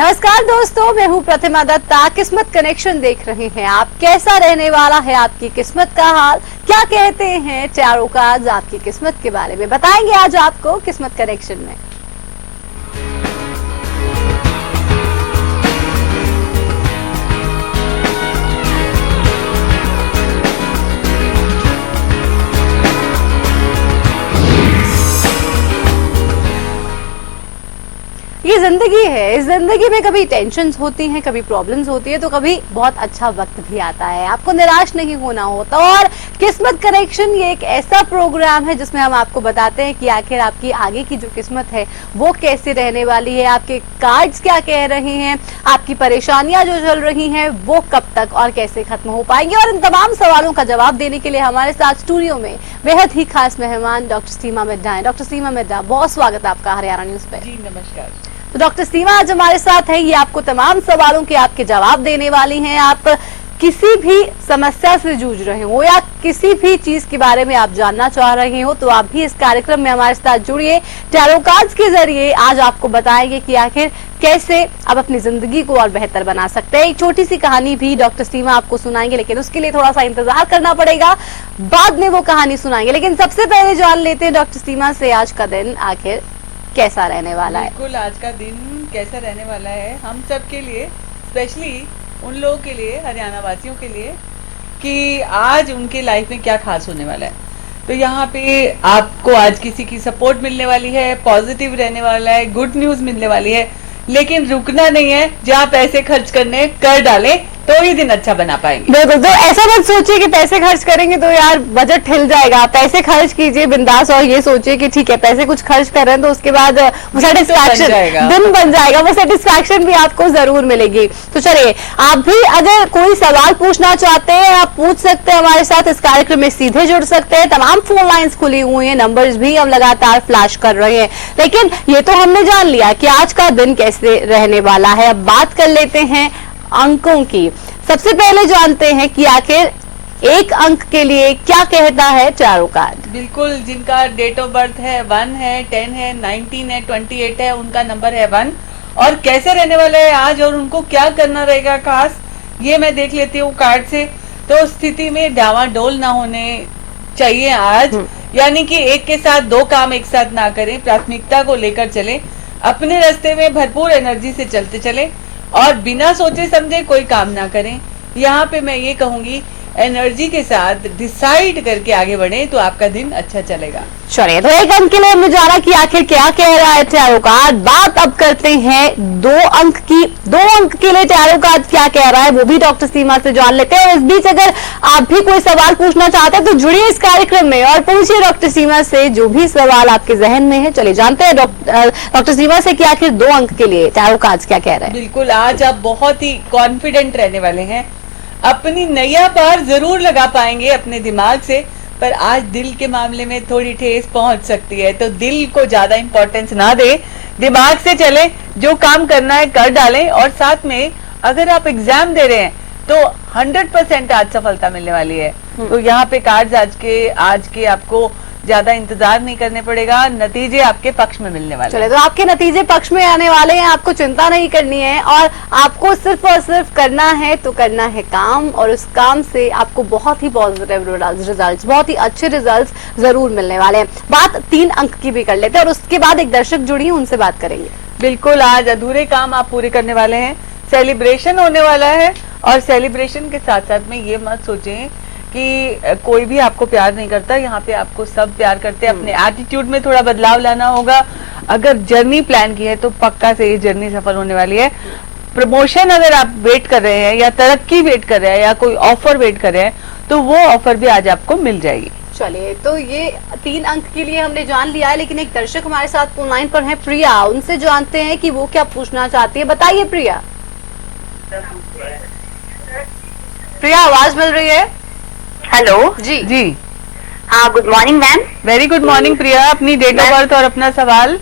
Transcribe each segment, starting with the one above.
नमस्कार दोस्तों, मैं हूं प्रतिमा दत्ता। किस्मत कनेक्शन देख रहे हैं आप। कैसा रहने वाला है आपकी किस्मत का हाल, क्या कहते हैं चारों का आज आपकी किस्मत के बारे में बताएंगे आज आपको किस्मत कनेक्शन में। ये जिंदगी है, इस जिंदगी में कभी टेंशन्स होती हैं, कभी प्रॉब्लम्स होती है, तो कभी बहुत अच्छा वक्त भी आता है। आपको निराश नहीं होना होता। और किस्मत कनेक्शन ये एक ऐसा प्रोग्राम है जिसमें हम आपको बताते हैं कि आखिर आपकी आगे की जो किस्मत है वो कैसे रहने वाली है, आपके कार्ड्स क्या कह रहे हैं, आपकी परेशानियां जो चल रही हैं वो कब तक और कैसे खत्म हो पाएंगी। और इन तमाम सवालों का जवाब देने के लिए हमारे साथ स्टूडियो में बेहद ही खास मेहमान डॉक्टर सीमा मिड्डा है। डॉक्टर सीमा मिड्डा, बहुत स्वागत है आपका हरियाणा न्यूज पे। जी नमस्कार। तो डॉक्टर सीमा आज हमारे साथ है, ये आपको तमाम सवालों के आपके जवाब देने वाली हैं। आप किसी भी समस्या से जूझ रहे हो या किसी भी चीज के बारे में आप जानना चाह रहे हो तो आप भी इस कार्यक्रम में हमारे साथ जुड़िए। टैरो कार्ड्स के जरिए आज आपको बताएंगे कि आखिर कैसे आप अपनी जिंदगी को और बेहतर बना सकते हैं। एक छोटी सी कहानी भी डॉक्टर सीमा आपको सुनाएंगे, लेकिन उसके लिए थोड़ा सा इंतजार करना पड़ेगा, बाद में वो कहानी सुनाएंगे। लेकिन सबसे पहले जान लेते हैं डॉक्टर सीमा से आज का दिन आखिर कैसा रहने वाला है। बिल्कुल, आज का दिन कैसा रहने वाला है हम सब के लिए, स्पेशली उन लोगों के लिए, हरियाणा वासियों के लिए, कि आज उनके लाइफ में क्या खास होने वाला है। तो यहाँ पे आपको आज किसी की सपोर्ट मिलने वाली है, पॉजिटिव रहने वाला है, गुड न्यूज मिलने वाली है। लेकिन रुकना नहीं है, जहाँ पैसे खर्च करने कर डालें तो ही दिन अच्छा बना पाएंगे। बिल्कुल, तो ऐसा मत सोचिए कि पैसे खर्च करेंगे तो यार बजट हिल जाएगा। पैसे खर्च कीजिए बिंदास और ये सोचिए कि ठीक है पैसे कुछ खर्च कर रहे हैं तो उसके बाद वो सेटिस्फैक्शन दिन बन जाएगा, वो सेटिस्फैक्शन भी आपको जरूर मिलेगी। तो चलिए, आप भी अगर कोई सवाल पूछना चाहते हैं आप पूछ सकते हैं हमारे साथ, इस कार्यक्रम में सीधे जुड़ सकते हैं। तमाम फोन लाइन्स खुली हुई है, नंबर्स भी हम लगातार फ्लैश कर रहे हैं। लेकिन ये तो हमने जान लिया कि आज का दिन कैसे रहने वाला है। अब बात कर लेते हैं अंकों की। सबसे पहले जानते हैं कि आखिर एक अंक के लिए क्या कहता है टैरो कार्ड। बिल्कुल, जिनका डेट ऑफ बर्थ है 1 है, 10 है, 19 है, 28 है, उनका नंबर है 1। और कैसे रहने वाले हैं आज और उनको क्या करना रहेगा खास, ये मैं देख लेती हूँ कार्ड से। तो स्थिति में डावाडोल ना होने चाहिए आज, यानी कि एक के साथ दो काम एक साथ ना करें, प्राथमिकता को लेकर चले, अपने रास्ते में भरपूर एनर्जी से चलते चले और बिना सोचे समझे कोई काम ना करें। यहाँ पे मैं ये कहूंगी, एनर्जी के साथ डिसाइड करके आगे बढ़े तो आपका दिन अच्छा चलेगा। चलिए, तो एक अंक के लिए हमने जाना कि आखिर क्या कह रहा है टैरो कार्ड। बात अब करते हैं 2 अंक की। 2 अंक के लिए टैरो कार्ड क्या कह रहा है वो भी डॉक्टर सीमा से जान लेते हैं। और इस बीच अगर आप भी कोई सवाल पूछना चाहते हैं तो जुड़िए इस कार्यक्रम में और पूछिए डॉक्टर सीमा से जो भी सवाल आपके जहन में है। चलिए जानते हैं डॉक्टर सीमा से कि आखिर 2 अंक के लिए टैरो कार्ड क्या कह रहे हैं। बिल्कुल, आज आप बहुत ही कॉन्फिडेंट रहने वाले हैं, अपनी नैया पार जरूर लगा पाएंगे अपने दिमाग से, पर आज दिल के मामले में थोड़ी ठेस पहुंच सकती है। तो दिल को ज्यादा इंपॉर्टेंस ना दे, दिमाग से चले, जो काम करना है कर डालें। और साथ में अगर आप एग्जाम दे रहे हैं तो 100% आज सफलता मिलने वाली है। तो यहाँ पे कार्ड्स आज के आपको ज्यादा इंतजार नहीं करने पड़ेगा, नतीजे आपके पक्ष में मिलने वाले। चले, तो आपके नतीजे पक्ष में आने वाले हैं, आपको चिंता नहीं करनी है और आपको सिर्फ और सिर्फ करना है तो करना है काम, और उस काम से आपको बहुत ही पॉजिटिव रिजल्ट्स, बहुत ही अच्छे रिजल्ट्स जरूर मिलने वाले हैं। बात 3 अंक की भी कर लेते हैं और उसके बाद एक दर्शक जुड़ी है, उनसे बात करेंगे। बिल्कुल, आज अधूरे काम आप पूरे करने वाले हैं, सेलिब्रेशन होने वाला है। और सेलिब्रेशन के साथ साथ में ये मत सोचें कि कोई भी आपको प्यार नहीं करता, यहाँ पे आपको सब प्यार करते हैं। अपने एटीट्यूड में थोड़ा बदलाव लाना होगा। अगर जर्नी प्लान की है तो पक्का से ये जर्नी सफल होने वाली है। प्रमोशन अगर आप वेट कर रहे हैं या तरक्की वेट कर रहे हैं या कोई ऑफर वेट कर रहे हैं तो वो ऑफर भी आज आपको मिल जाएगी। चलिए, तो ये 3 अंक के लिए हमने जान लिया है। लेकिन एक दर्शक हमारे साथ फोन लाइन पर है, प्रिया, उनसे जानते हैं कि वो क्या पूछना चाहती है। बताइए प्रिया। प्रिया, आवाज मिल रही है? हेलो जी जी, हाँ, good morning ma'am. Very good morning Priya. अपनी डेट ऑफ बर्थ और अपना सवाल।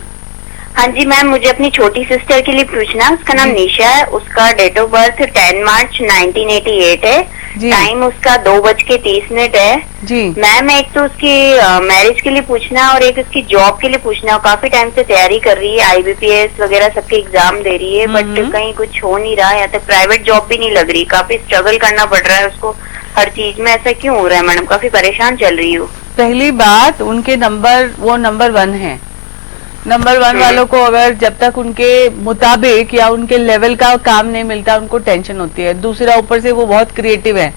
हाँ जी मैम, मुझे अपनी छोटी सिस्टर के लिए पूछना है। उसका नाम निशा है, उसका डेट ऑफ बर्थ 10 मार्च 1988 है, टाइम उसका 2:30 है जी मैम। एक तो उसकी मैरिज के लिए पूछना है और एक उसकी जॉब के लिए पूछना है। काफी टाइम से तैयारी कर रही है, IBPS वगैरह सबके एग्जाम दे रही है, बट कहीं कुछ हो नहीं रहा, या तो प्राइवेट जॉब भी नहीं लग रही, काफी स्ट्रगल करना पड़ रहा है उसको हर चीज में। ऐसा क्यों हो रहा है मैडम? काफी परेशान चल रही हूँ। पहली बात, उनके नंबर वो नंबर 1 है। नंबर 1 वालों को अगर जब तक उनके मुताबिक या उनके लेवल का काम नहीं मिलता उनको टेंशन होती है। दूसरा, ऊपर से वो बहुत क्रिएटिव है।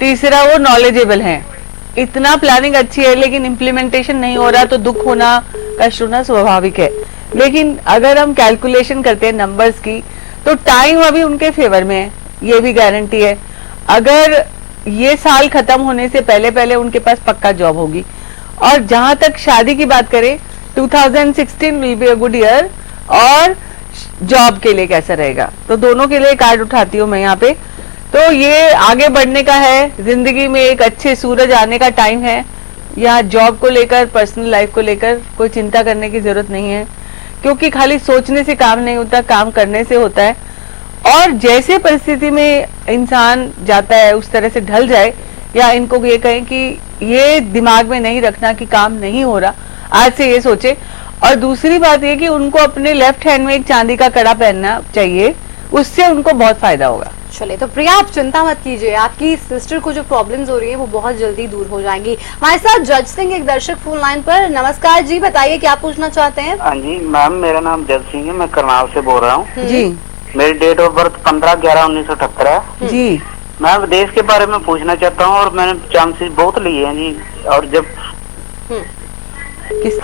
तीसरा, वो नॉलेजेबल है। इतना प्लानिंग अच्छी है लेकिन इम्प्लीमेंटेशन नहीं हो रहा तो दुख होना, कष्ट होना स्वाभाविक है। लेकिन अगर हम कैलकुलेशन करते हैं नंबर्स की तो टाइम अभी उनके फेवर में है, ये भी गारंटी है। अगर ये साल खत्म होने से पहले पहले उनके पास पक्का जॉब होगी। और जहां तक शादी की बात करें, 2016 will be a good year. और जॉब के लिए कैसा रहेगा, तो दोनों के लिए कार्ड उठाती हूँ मैं यहाँ पे। तो ये आगे बढ़ने का है, जिंदगी में एक अच्छे सूरज आने का टाइम है। यहाँ जॉब को लेकर, पर्सनल लाइफ को लेकर कोई चिंता करने की जरूरत नहीं है, क्योंकि खाली सोचने से काम नहीं होता, काम करने से होता है। और जैसे परिस्थिति में इंसान जाता है उस तरह से ढल जाए, या इनको ये कहें कि ये दिमाग में नहीं रखना कि काम नहीं हो रहा, आज से ये सोचे। और दूसरी बात ये कि उनको अपने लेफ्ट हैंड में एक चांदी का कड़ा पहनना चाहिए, उससे उनको बहुत फायदा होगा। चलिए, तो प्रिया आप चिंता मत कीजिए, आपकी सिस्टर को जो प्रॉब्लम्स हो रही है वो बहुत जल्दी दूर हो जाएंगी। हमारे साथ जज सिंह एक दर्शक फोन लाइन पर। नमस्कार जी, बताइए क्या पूछना चाहते हैं? हाँ जी मैम, मेरा नाम जज सिंह है, मैं करनाल से बोल रहा हूँ जी। मेरी डेट ऑफ बर्थ 15/11/1978 है जी। मैं विदेश के बारे में पूछना चाहता हूँ और मैंने चांसेस बहुत लिए हैं जी। और जब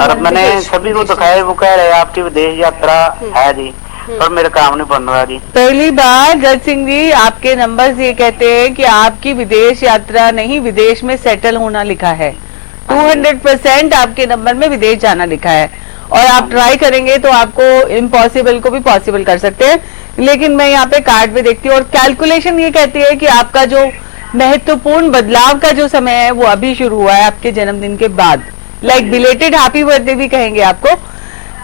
और मैंने सभी को दिखाया, वो कह रहे हैं आपकी विदेश यात्रा है जी, पर मेरा काम नहीं बन रहा जी। पहली बार जज सिंह जी, आपके नंबर्स ये कहते हैं कि आपकी विदेश यात्रा नहीं, विदेश में सेटल होना लिखा है। 200% आपके नंबर में विदेश जाना लिखा है। और आप ट्राई करेंगे तो आपको इम्पॉसिबल को भी पॉसिबल कर सकते हैं। लेकिन मैं यहाँ पे कार्ड पे देखती हूँ और कैलकुलेशन ये कहती है कि आपका जो महत्वपूर्ण बदलाव का जो समय है वो अभी शुरू हुआ है आपके जन्मदिन के बाद। लाइक बिलेटेड हैप्पी बर्थडे भी कहेंगे आपको,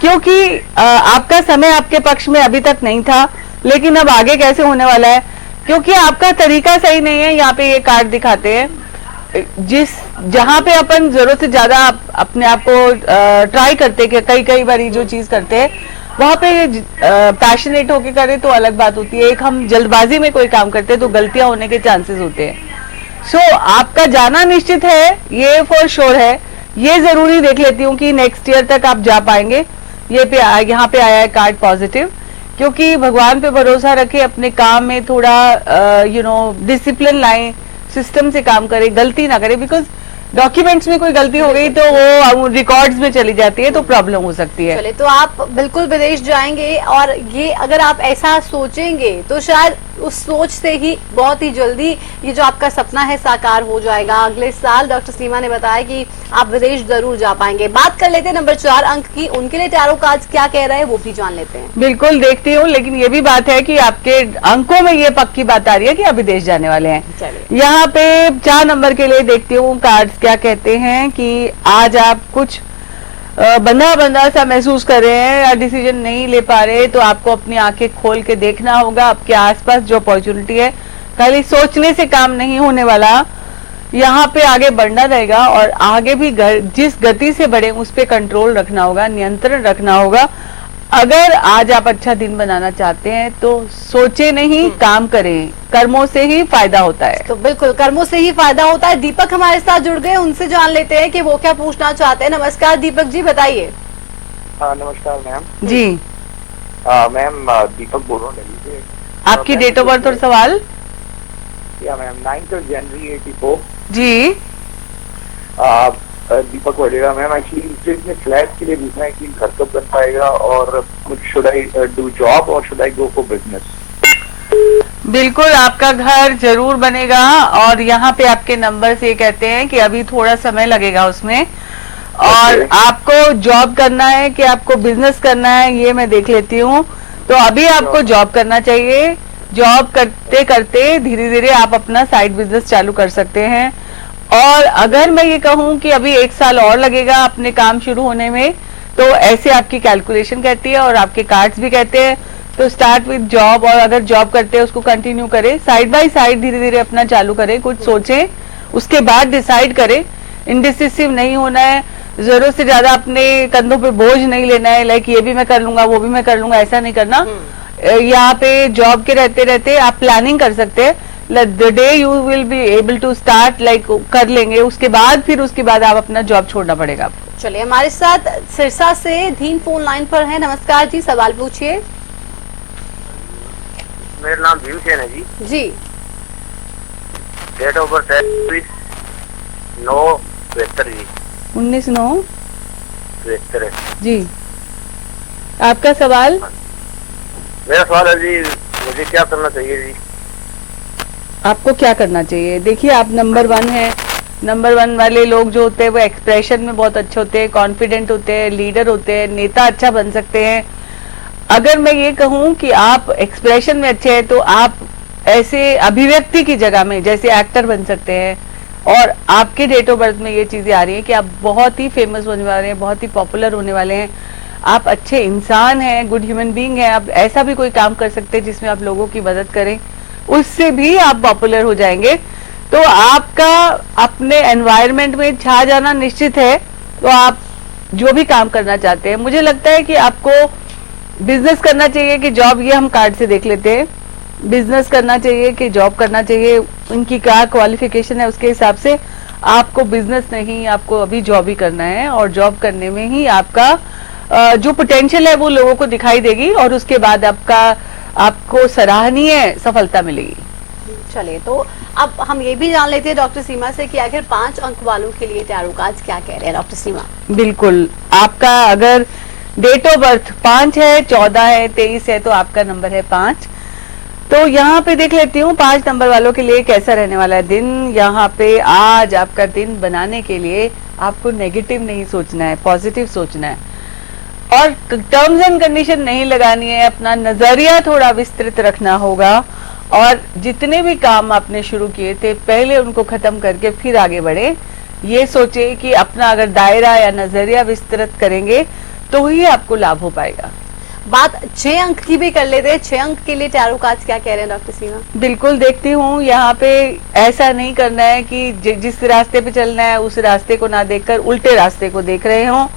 क्योंकि आपका समय आपके पक्ष में अभी तक नहीं था, लेकिन अब आगे कैसे होने वाला है, क्योंकि आपका तरीका सही नहीं है। यहाँ पे ये कार्ड दिखाते हैं, जहां पे अपन जरूरत से ज्यादा अपने आप को ट्राई करते कि कई बार जो चीज करते हैं वहां पे पैशनेट होके करें तो अलग बात होती है। एक हम जल्दबाजी में कोई काम करते हैं तो गलतियां होने के चांसेस होते हैं। सो आपका जाना निश्चित है, ये फॉर श्योर है। ये जरूरी देख लेती हूँ कि नेक्स्ट ईयर तक आप जा पाएंगे। यहाँ पे आया है कार्ड पॉजिटिव, क्योंकि भगवान पे भरोसा रखे, अपने काम में थोड़ा डिसिप्लिन लाएं, सिस्टम से काम करें, गलती ना करें। बिकॉज डॉक्यूमेंट्स में कोई गलती हो गई तो वो रिकॉर्ड्स में चली जाती है तो प्रॉब्लम हो सकती है। चले, तो आप बिल्कुल विदेश जाएंगे, और ये अगर आप ऐसा सोचेंगे तो शायद उस सोच से ही बहुत ही जल्दी ये जो आपका सपना है साकार हो जाएगा। अगले साल डॉक्टर सीमा ने बताया कि आप विदेश जरूर जा पाएंगे। बात कर लेते हैं नंबर 4 अंक की, उनके लिए टैरो कार्ड्स क्या कह रहे हैं वो भी जान लेते हैं। बिल्कुल देखती हूँ, लेकिन ये भी बात है कि आपके अंकों में ये पक्की बात आ रही है कि आप विदेश जाने वाले हैं। यहाँ पे 4 नंबर के लिए देखती हूँ कार्ड्स क्या कहते हैं कि आज आप कुछ बंधा सा महसूस कर रहे हैं या डिसीजन नहीं ले पा रहे, तो आपको अपनी आंखें खोल के देखना होगा। आपके आसपास जो अपॉर्चुनिटी है, खाली सोचने से काम नहीं होने वाला, यहाँ पे आगे बढ़ना रहेगा। और आगे भी जिस गति से बढ़े उस पे कंट्रोल रखना होगा, नियंत्रण रखना होगा। अगर आज आप अच्छा दिन बनाना चाहते हैं तो सोचे नहीं, काम करें, कर्मों से ही फायदा होता है। तो बिल्कुल कर्मों से ही फायदा होता है। दीपक हमारे साथ जुड़ गए, उनसे जान लेते हैं कि वो क्या पूछना चाहते हैं। नमस्कार दीपक जी, बताइए। नमस्कार मैम जी। मैम दीपक बोल रहा हूँ दिल्ली से। आपकी डेट ऑफ बर्थ और सवाल? या मैम 9 जनवरी 84। जी। दीपक वडेरा मैम, एक्चुअली इसमें फ्लैट के लिए पूछना है कि घर कब बन पाएगा, और कुछ शुड आई डू जॉब और should I go for business? बिल्कुल आपका घर जरूर बनेगा, और यहाँ पे आपके नंबर से कहते हैं कि अभी थोड़ा समय लगेगा उसमें। और आपको जॉब करना है कि आपको बिजनेस करना है, ये मैं देख लेती हूँ। तो अभी आपको जॉब करना चाहिए। जॉब करते करते धीरे धीरे आप अपना साइड बिजनेस चालू कर सकते हैं। और अगर मैं ये कहूँ कि अभी 1 साल और लगेगा अपने काम शुरू होने में, तो ऐसे आपकी कैलकुलेशन कहती है और आपके कार्ड्स भी कहते हैं। तो स्टार्ट विद जॉब, और अगर जॉब करते हैं उसको कंटिन्यू करें, साइड बाय साइड धीरे धीरे अपना चालू करें, कुछ सोचें, उसके बाद डिसाइड करें। इंडिसिसिव नहीं होना है, जरूरत से ज्यादा अपने कंधों पे बोझ नहीं लेना है, लाइक ये भी मैं कर लूंगा वो भी मैं कर लूंगा, ऐसा नहीं करना। यहाँ पे जॉब के रहते रहते आप प्लानिंग कर सकते हैं, the day you will be able to start, like कर लेंगे, उसके बाद आप अपना जॉब छोड़ना पड़ेगा आपको। चलिए, हमारे साथ सिरसा से धीन फोन लाइन पर है। नमस्कार जी, सवाल पूछिए। मेरा नाम भीमसेन है जी। जी, डेट ऑफ बर्थ है 1972 जी। 19/9/72 जी। आपका सवाल? मेरा सवाल है जी, मुझे क्या करना चाहिए जी? आपको क्या करना चाहिए? देखिए, आप नंबर 1 है। नंबर 1 वाले लोग जो होते हैं वो एक्सप्रेशन में बहुत अच्छे होते हैं, कॉन्फिडेंट होते हैं, लीडर होते हैं, नेता अच्छा बन सकते हैं। अगर मैं ये कहूं कि आप एक्सप्रेशन में अच्छे हैं तो आप ऐसे अभिव्यक्ति की जगह में जैसे एक्टर बन सकते हैं। और आपके डेट ऑफ बर्थ में ये चीजें आ रही है कि आप बहुत ही फेमस होने वाले हैं, बहुत ही पॉपुलर होने वाले हैं, आप अच्छे इंसान हैं, गुड ह्यूमन बीइंग है। आप ऐसा भी कोई काम कर सकते हैं जिसमें आप लोगों की मदद करें, उससे भी आप पॉपुलर हो जाएंगे। तो आपका अपने एनवायरनमेंट में छा जाना निश्चित है। तो आप जो भी काम करना चाहते हैं, मुझे लगता है कि आपको बिजनेस करना चाहिए कि जॉब, ये हम कार्ड से देख लेते हैं। बिजनेस करना चाहिए कि जॉब करना चाहिए, उनकी क्या क्वालिफिकेशन है उसके हिसाब से आपको बिजनेस नहीं, आपको अभी जॉब ही करना है। और जॉब करने में ही आपका जो पोटेंशियल है वो लोगों को दिखाई देगी और उसके बाद आपको सराहनीय सफलता मिलेगी। चलिए, तो अब हम ये भी जान लेते हैं डॉक्टर सीमा से कि आखिर 5 अंक वालों के लिए टैरोकार्ड्स क्या कह रहे हैं डॉक्टर सीमा? बिल्कुल, आपका अगर डेट ऑफ बर्थ 5 है, 14 है, 23 है तो आपका नंबर है 5। तो यहाँ पे देख लेती हूँ 5 नंबर वालों के लिए कैसा रहने वाला है दिन। यहाँ पे आज आपका दिन बनाने के लिए आपको नेगेटिव नहीं सोचना है, पॉजिटिव सोचना है और टर्म्स एंड कंडीशन नहीं लगानी है। अपना नजरिया थोड़ा विस्तृत रखना होगा और जितने भी काम आपने शुरू किए थे पहले उनको खत्म करके फिर आगे बढ़े। ये सोचे कि अपना अगर दायरा या नजरिया विस्तृत करेंगे तो ही आपको लाभ हो पाएगा। बात 6 अंक की भी कर लेते हैं। 6 अंक के लिए टैरो कार्ड्स क्या कह रहे हैं डॉक्टर सीमा? बिल्कुल देखती हूँ, यहाँ पे ऐसा नहीं करना है कि जिस रास्ते पे चलना है उस रास्ते को ना देखकर उल्टे रास्ते को देख रहे हो।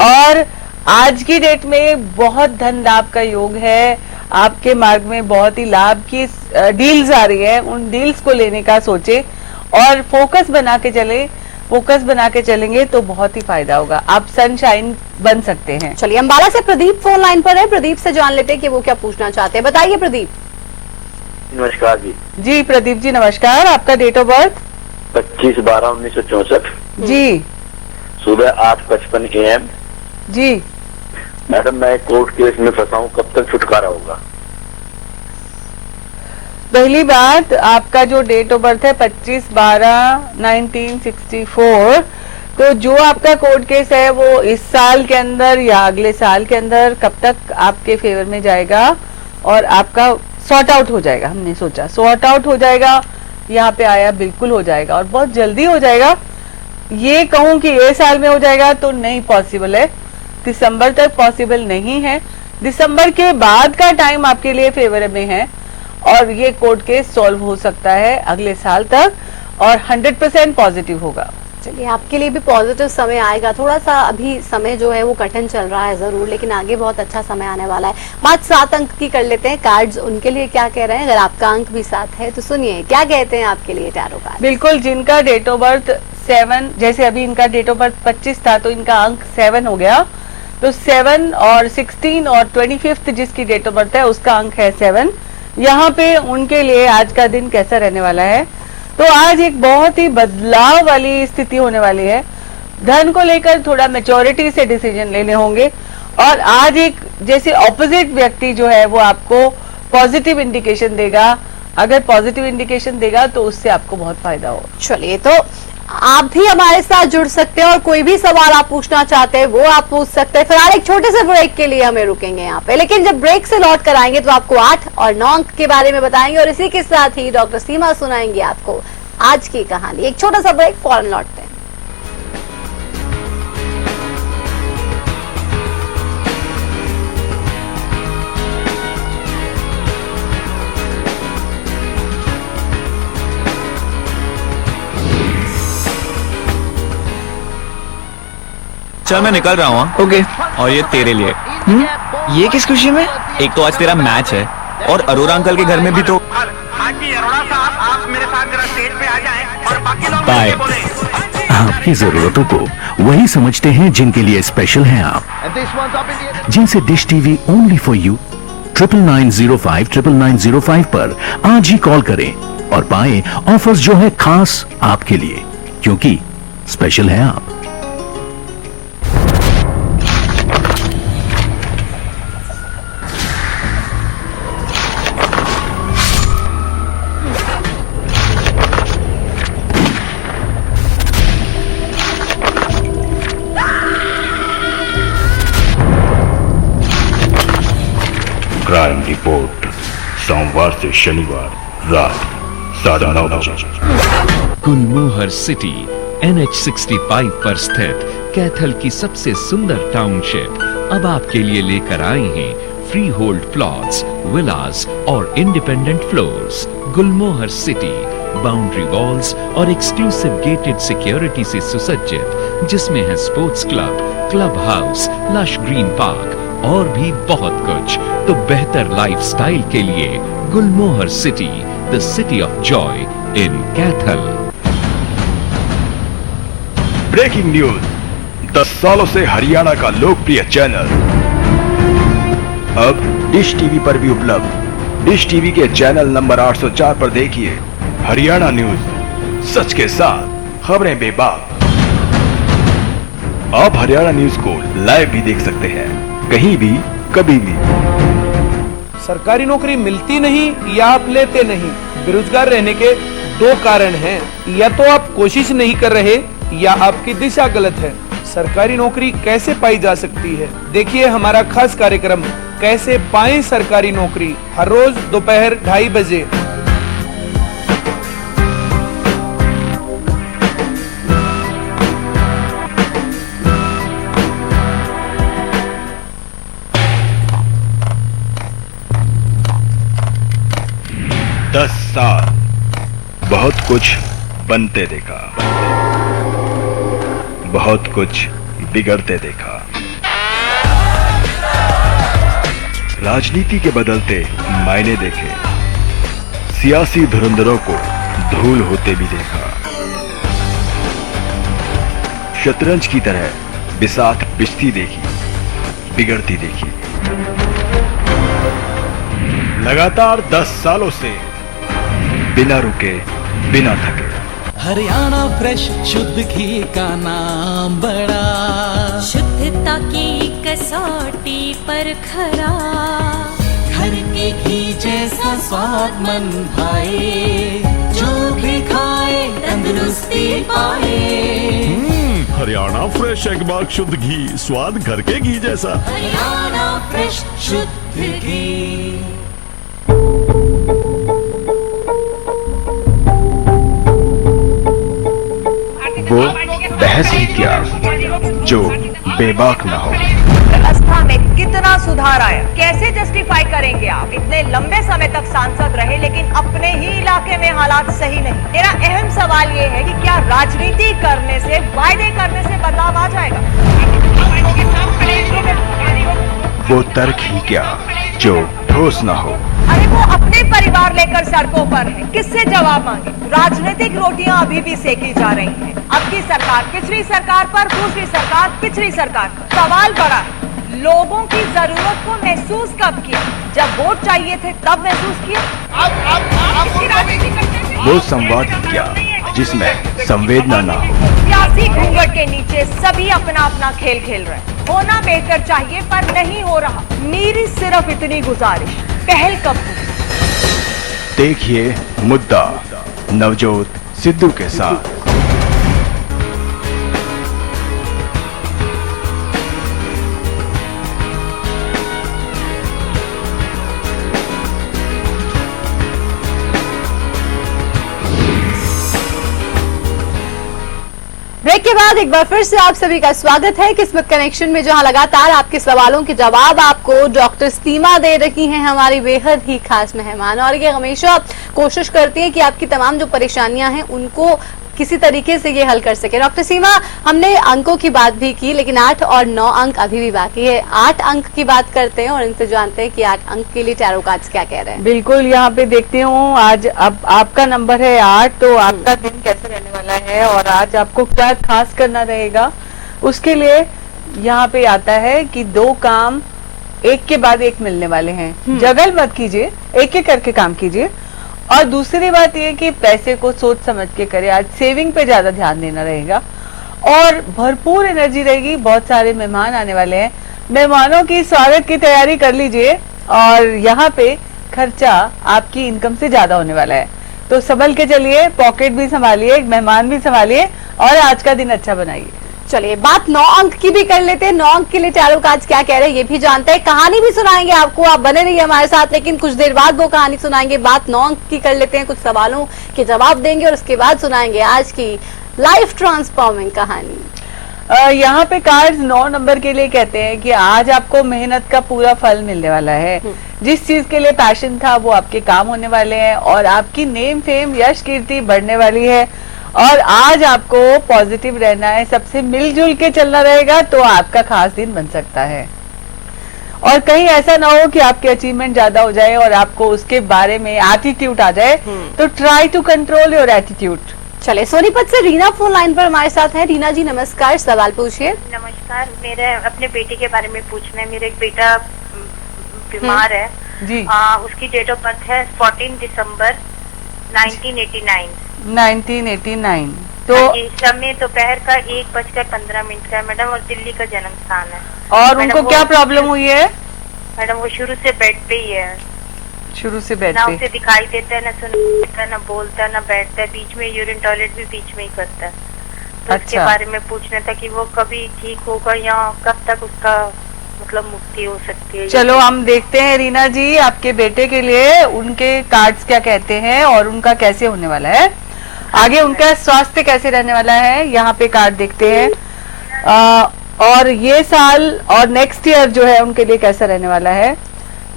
और आज की डेट में बहुत धन लाभ का योग है, आपके मार्ग में बहुत ही लाभ की डील्स आ रही है, उन डील्स को लेने का सोचे और फोकस बना के चले। फोकस बना के चलेंगे तो बहुत ही फायदा होगा, आप सनशाइन बन सकते हैं। चलिए, अंबाला से प्रदीप फोन लाइन पर है। प्रदीप से जान लेते हैं कि वो क्या पूछना चाहते हैं। बताइए प्रदीप। नमस्कार जी। जी प्रदीप जी नमस्कार, आपका डेट ऑफ बर्थ? 25/12/1964 जी। सुबह 8:55 AM। जी मैडम, मैं कोर्ट केस में फंसा हूँ, कब तक छुटकारा होगा? पहली बात, आपका जो डेट ऑफ बर्थ है 25/12/1964, तो जो आपका कोर्ट केस है वो इस साल के अंदर या अगले साल के अंदर कब तक आपके फेवर में जाएगा और आपका सॉर्ट आउट हो जाएगा। हमने सोचा सॉर्ट आउट हो जाएगा, यहाँ पे आया बिल्कुल हो जाएगा और बहुत जल्दी हो जाएगा। ये कहूँ कि ये साल में हो जाएगा तो नहीं पॉसिबल है, दिसंबर तक पॉसिबल नहीं है। दिसंबर के बाद का टाइम आपके लिए फेवर में है और ये कोर्ट केस सॉल्व हो सकता है अगले साल तक और 100% पॉजिटिव होगा। चलिए, आपके लिए भी पॉजिटिव समय आएगा। थोड़ा सा अभी समय जो है वो कठिन चल रहा है जरूर, लेकिन आगे बहुत अच्छा समय आने वाला है। बात 7 अंक की कर लेते हैं। कार्ड्स उनके लिए क्या कह रहे हैं? अगर आपका अंक भी 7 है तो सुनिए क्या कहते हैं आपके लिए टैरो कार्ड। बिल्कुल, जिनका डेट ऑफ बर्थ 7, जैसे अभी इनका डेट ऑफ बर्थ 25 था तो इनका अंक 7 हो गया। तो 7 और 16 और 25 जिसकी डेट ऑफ बर्थ है उसका अंक है 7। यहाँ पे उनके लिए आज का दिन कैसा रहने वाला है? तो आज एक बहुत ही बदलाव वाली स्थिति होने वाली है। धन को लेकर थोड़ा मैच्योरिटी से डिसीजन लेने होंगे और आज एक जैसे ऑपोजिट व्यक्ति जो है वो आपको पॉजिटिव इंडिकेशन देगा। अगर पॉजिटिव इंडिकेशन देगा तो उससे आपको बहुत फायदा होगा। चलिए, तो आप भी हमारे साथ जुड़ सकते हैं और कोई भी सवाल आप पूछना चाहते हैं वो आप पूछ सकते हैं। फिलहाल एक छोटे से ब्रेक के लिए हमें रुकेंगे यहाँ पे, लेकिन जब ब्रेक से लौट कर आएंगे तो आपको 8 और 9 अंक के बारे में बताएंगे और इसी के साथ ही डॉक्टर सीमा सुनाएंगे आपको आज की कहानी। एक छोटा सा ब्रेक, फौरन लौटते हैं। चल मैं निकल रहा हूँ। ओके। और ये तेरे लिए। ये किस खुशी में? एक तो आज तेरा मैच है और अरोरा अंकल के घर में भी तो। अरोरा साहब, आप मेरे साथ जरा स्टेज पे आ जाएं और बाकी लोग बाय। आपकी जरूरतों को वही समझते हैं जिनके लिए स्पेशल हैं आप, जिनसे dish TV only for you 9905 पर आज ही कॉल करें और पाएं ऑफर्स जो है खास आपके लिए, क्योंकि स्पेशल है आप। क्राइम रिपोर्ट सोमवार से शनिवार रात 9:30 बजे। गुलमोहर सिटी NH65 पर स्थित कैथल की सबसे सुंदर टाउनशिप अब आपके लिए लेकर आए हैं फ्री होल्ड प्लॉट्स, विलास और independent floors. Gulmohar city boundary walls और एक्सक्लूसिव गेटेड सिक्योरिटी से सुसज्जित, जिसमें है sports club, club house, lush green park और भी बहुत कुछ। तो बेहतर लाइफस्टाइल के लिए Gulmohar city, the city of joy in Kaithal. Breaking news, 10 सालों से हरियाणा का लोकप्रिय चैनल अब डिश टीवी पर भी उपलब्ध। डिश टीवी के चैनल नंबर 804 पर देखिए हरियाणा न्यूज, सच के साथ खबरें बेबाक। आप हरियाणा न्यूज को लाइव भी देख सकते हैं, कहीं भी कभी भी। सरकारी नौकरी मिलती नहीं या आप लेते नहीं, बेरोजगार रहने के 2 कारण हैं। या तो आप कोशिश नहीं कर रहे या आपकी दिशा गलत है। सरकारी नौकरी कैसे पाई जा सकती है, देखिए हमारा खास कार्यक्रम कैसे पाएं सरकारी नौकरी, हर रोज दोपहर 2:30 बजे। दस साल बहुत कुछ बनते देखा, बहुत कुछ बिगड़ते देखा। राजनीति के बदलते मायने देखे, सियासी धुरंधरों को धूल होते भी देखा। शतरंज की तरह बिसात बिछती देखी, बिगड़ती देखी। लगातार 10 सालों से बिना रुके, बिना थके। हरियाणा फ्रेश शुद्ध घी का नाम बड़ा, शुद्धता की कसौटी पर खरा। घर के घी जैसा स्वाद मन भाए, जो भी खाए तंदुरुस्ती पाए। हरियाणा फ्रेश एगबाग शुद्ध घी, स्वाद घर के घी जैसा। हरियाणा फ्रेश शुद्ध घी। वो बहस ही क्या जो बेबाक ना हो। व्यवस्था में कितना सुधार आया, कैसे जस्टिफाई करेंगे आप? इतने लंबे समय तक सांसद रहे लेकिन अपने ही इलाके में हालात सही नहीं। मेरा अहम सवाल ये है कि क्या राजनीति करने से, वायदे करने से बदलाव आ जाएगा? वो तर्क ही क्या जो ठोस ना हो। अरे वो अपने परिवार लेकर सड़कों पर है, किससे जवाब मांगे? राजनीतिक रोटियां अभी भी सेकी जा रही हैं। अब की सरकार पिछली सरकार पर, दूसरी सरकार पिछली सरकार पर। सवाल बड़ा है, लोगों की जरूरत को महसूस कब किया? जब वोट चाहिए थे तब महसूस किया? वो संवाद ही क्या जिसमें संवेदना ना हो। सियासी घूंघट के नीचे सभी अपना अपना खेल खेल रहे हैं। होना बेहतर चाहिए पर नहीं हो रहा। मेरी सिर्फ इतनी गुजारिश, पहल कब होगी? देखिए मुद्दा नवजोत सिद्धू के साथ। ब्रेक के बाद एक बार फिर से आप सभी का स्वागत है किस्मत कनेक्शन में, जहां लगातार आपके सवालों के जवाब आपको डॉक्टर सीमा दे रही हैं, हमारी बेहद ही खास मेहमान। और ये हमेशा कोशिश करती हैं कि आपकी तमाम जो परेशानियां हैं उनको किसी तरीके से ये हल कर सके। डॉक्टर सीमा, हमने अंकों की बात भी की, लेकिन 8 और 9 अंक अभी भी बाकी है। 8 अंक की बात करते हैं और इनसे जानते हैं कि 8 अंक के लिए टैरो कार्ड्स क्या कह रहे हैं। बिल्कुल, यहाँ पे देखती हूँ आज अब आपका नंबर है 8, तो आपका दिन कैसे रहने वाला है और आज आपको क्या खास करना रहेगा, उसके लिए यहाँ पे आता है कि 2 काम एक के बाद एक मिलने वाले हैं। जगल मत कीजिए, एक एक करके काम कीजिए। और दूसरी बात ये कि पैसे को सोच समझ के करें। आज सेविंग पे ज्यादा ध्यान देना रहेगा और भरपूर एनर्जी रहेगी। बहुत सारे मेहमान आने वाले हैं, मेहमानों की स्वागत की तैयारी कर लीजिए और यहाँ पे खर्चा आपकी इनकम से ज्यादा होने वाला है, तो संभल के चलिए, पॉकेट भी संभालिए, मेहमान भी संभालिए और आज का दिन अच्छा बनाइए। चलिए बात 9 अंक की भी कर लेते हैं। 9 अंक के लिए टैरो कार्ड्स क्या कह रहे हैं ये भी जानते हैं, कहानी भी सुनाएंगे आपको, आप बने रहिए हमारे साथ, लेकिन कुछ देर बाद वो कहानी सुनाएंगे। बात 9 अंक की कर लेते हैं, कुछ सवालों के जवाब देंगे और उसके बाद सुनाएंगे आज की लाइफ ट्रांसफॉर्मिंग कहानी। यहाँ पे कार्ड्स 9 नंबर के लिए कहते हैं कि आज आपको मेहनत का पूरा फल मिलने वाला है। जिस चीज के लिए पैशन था वो आपके काम होने वाले हैं और आपकी नेम फेम यश कीर्ति बढ़ने वाली है। और आज आपको पॉजिटिव रहना है, सबसे मिलजुल के चलना रहेगा, तो आपका खास दिन बन सकता है। और कहीं ऐसा ना हो कि आपके अचीवमेंट ज्यादा हो जाए और आपको उसके बारे में एटीट्यूड आ जाए, तो try to control your attitude. चले सोनीपत से रीना फोन लाइन पर हमारे साथ है। रीना जी नमस्कार, सवाल पूछिए। नमस्कार, मेरे अपने बेटे के बारे में पूछना है। मेरा एक बेटा बीमार है जी। उसकी डेट ऑफ बर्थ है 14 दिसंबर 1989। तो समय दोपहर का 1:15 का है मैडम, और दिल्ली का जन्म स्थान है। और उनको क्या प्रॉब्लम हुई है? मैडम वो शुरू से बेड पे ही है, शुरू से बेड ना पे। उसे दिखाई देता है, ना सुनता है, ना बोलता है, ना बैठता है, बीच में यूरिन टॉयलेट भी बीच में ही करता है। तो उसके बारे में पूछना था कि वो कभी ठीक होगा या कब तक उसका मतलब मुक्ति हो सकती है। चलो हम देखते हैं रीना जी आपके बेटे के लिए उनके कार्ड्स क्या कहते हैं और उनका कैसे होने वाला है, आगे उनका स्वास्थ्य कैसे रहने वाला है। यहाँ पे कार्ड देखते हैं और ये साल और नेक्स्ट ईयर जो है उनके लिए कैसा रहने वाला है।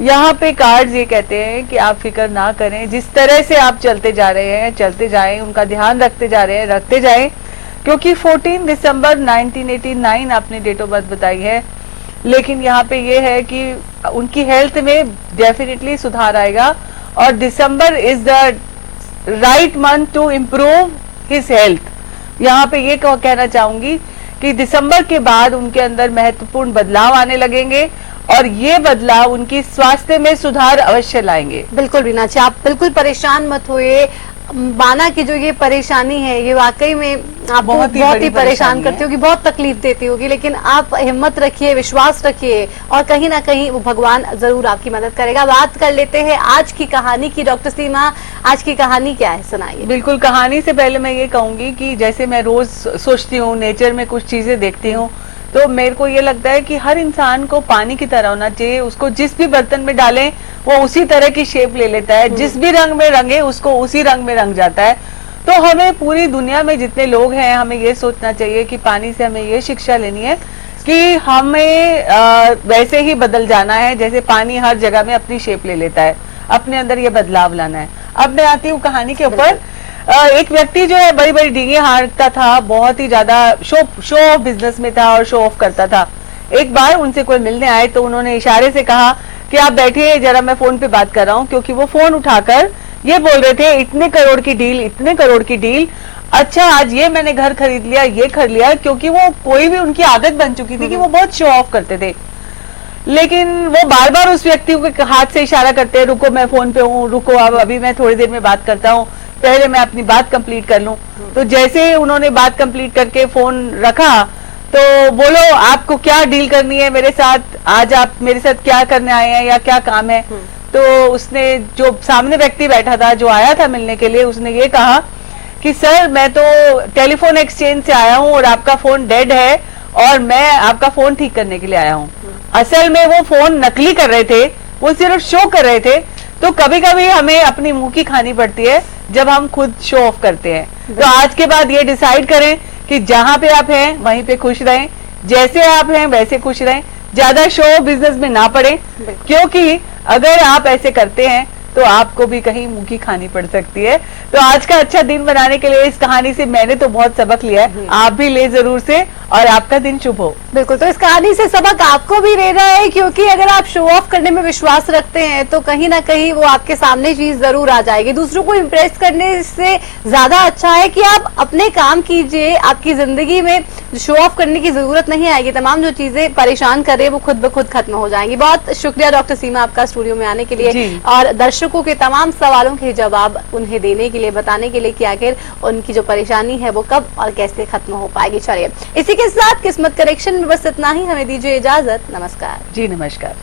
यहाँ पे कार्ड्स ये कहते हैं कि आप फिक्र ना करें, जिस तरह से आप चलते जा रहे हैं चलते जाएं, उनका ध्यान रखते जा रहे हैं रखते जाएं, क्योंकि 14 दिसंबर 1989 आपने डेट ऑफ बर्थ बताई है। लेकिन यहाँ पे ये है कि उनकी हेल्थ में डेफिनेटली सुधार आएगा और December is the right month to improve his health. यहाँ पे ये कहना चाहूंगी कि दिसंबर के बाद उनके अंदर महत्वपूर्ण बदलाव आने लगेंगे और ये बदलाव उनकी स्वास्थ्य में सुधार अवश्य लाएंगे। बिल्कुल रीना जी, आप बिल्कुल परेशान मत होइए। माना कि जो ये परेशानी है ये वाकई में आप बहुत ही परेशान करती होगी, बहुत तकलीफ देती होगी, लेकिन आप हिम्मत रखिए, विश्वास रखिए और कहीं ना कहीं वो भगवान जरूर आपकी मदद करेगा। बात कर लेते हैं आज की कहानी की। डॉक्टर सीमा, आज की कहानी क्या है, सुनाइए। बिल्कुल, कहानी से पहले मैं ये कहूंगी कि जैसे मैं रोज सोचती हूँ, नेचर में कुछ चीजें देखती हूँ, तो मेरे को ये लगता है कि हर इंसान को पानी की तरह होना चाहिए। उसको जिस भी बर्तन में डालें वो उसी तरह की शेप ले लेता है, जिस भी रंग में रंगे उसको उसी रंग में रंग जाता है। तो हमें पूरी दुनिया में जितने लोग हैं हमें ये सोचना चाहिए कि पानी से हमें ये शिक्षा लेनी है कि हमें वैसे ही बदल जाना है जैसे पानी हर जगह में अपनी शेप ले लेता है, अपने अंदर ये बदलाव लाना है। अब मैं आती हूँ कहानी के ऊपर। एक व्यक्ति जो है बड़ी बड़ी डिग्री हारता था, बहुत ही ज्यादा शो ऑफ बिजनेस में था और शो ऑफ करता था। एक बार उनसे कोई मिलने आए तो उन्होंने इशारे से कहा कि आप बैठिए जरा, मैं फोन पे बात कर रहा हूँ, क्योंकि वो फोन उठाकर ये बोल रहे थे इतने करोड़ की डील, इतने करोड़ की डील, अच्छा आज ये मैंने घर खरीद लिया, ये खरीद लिया, क्योंकि वो कोई भी उनकी आदत बन चुकी थी कि वो बहुत शो ऑफ करते थे। लेकिन वो बार बार उस व्यक्ति को हाथ से इशारा करते हैं, रुको मैं फोन पे हूँ, रुको अब अभी मैं थोड़ी देर में बात करता हूँ, पहले मैं अपनी बात कंप्लीट कर लूं। तो जैसे उन्होंने बात कंप्लीट करके फोन रखा तो बोलो आपको क्या डील करनी है मेरे साथ, आज आप मेरे साथ क्या करने आए हैं या क्या काम है। तो उसने, जो सामने व्यक्ति बैठा था जो आया था मिलने के लिए, उसने ये कहा कि सर मैं तो टेलीफोन एक्सचेंज से आया हूँ और आपका फोन डेड है और मैं आपका फोन ठीक करने के लिए आया हूँ। असल में वो फोन नकली कर रहे थे, वो सिर्फ शो कर रहे थे। तो कभी कभी हमें अपनी मुंह की खानी पड़ती है जब हम खुद शो ऑफ करते हैं। तो आज के बाद ये डिसाइड करें कि जहां पे आप हैं वहीं पे खुश रहें, जैसे आप हैं वैसे खुश रहें, ज्यादा शो बिजनेस में ना पड़े, क्योंकि अगर आप ऐसे करते हैं तो आपको भी कहीं मुंह की खानी पड़ सकती है। तो आज का अच्छा दिन बनाने के लिए इस कहानी से मैंने तो बहुत सबक लिया है, आप भी ले जरूर से, और आपका दिन शुभ हो। बिल्कुल, तो इस कहानी से सबक आपको भी लेना है, क्योंकि अगर आप शो ऑफ करने में विश्वास रखते हैं तो कहीं ना कहीं वो आपके सामने चीज जरूर आ जाएगी। दूसरों को इम्प्रेस करने से ज्यादा अच्छा है कि आप अपने काम कीजिए, आपकी जिंदगी में शो ऑफ करने की जरूरत नहीं आएगी। तमाम जो चीजें परेशान कर रही है वो खुद ब खुद खत्म हो जाएंगी। बहुत शुक्रिया डॉक्टर सीमा आपका स्टूडियो में आने के लिए और दर्शकों के तमाम सवालों के जवाब उन्हें देने के लिए, बताने के लिए कि आखिर उनकी जो परेशानी है वो कब और कैसे खत्म हो पाएगी। चलिए, इसी के साथ किस्मत करेक्शन में बस इतना ही, हमें दीजिए इजाजत, नमस्कार। जी नमस्कार।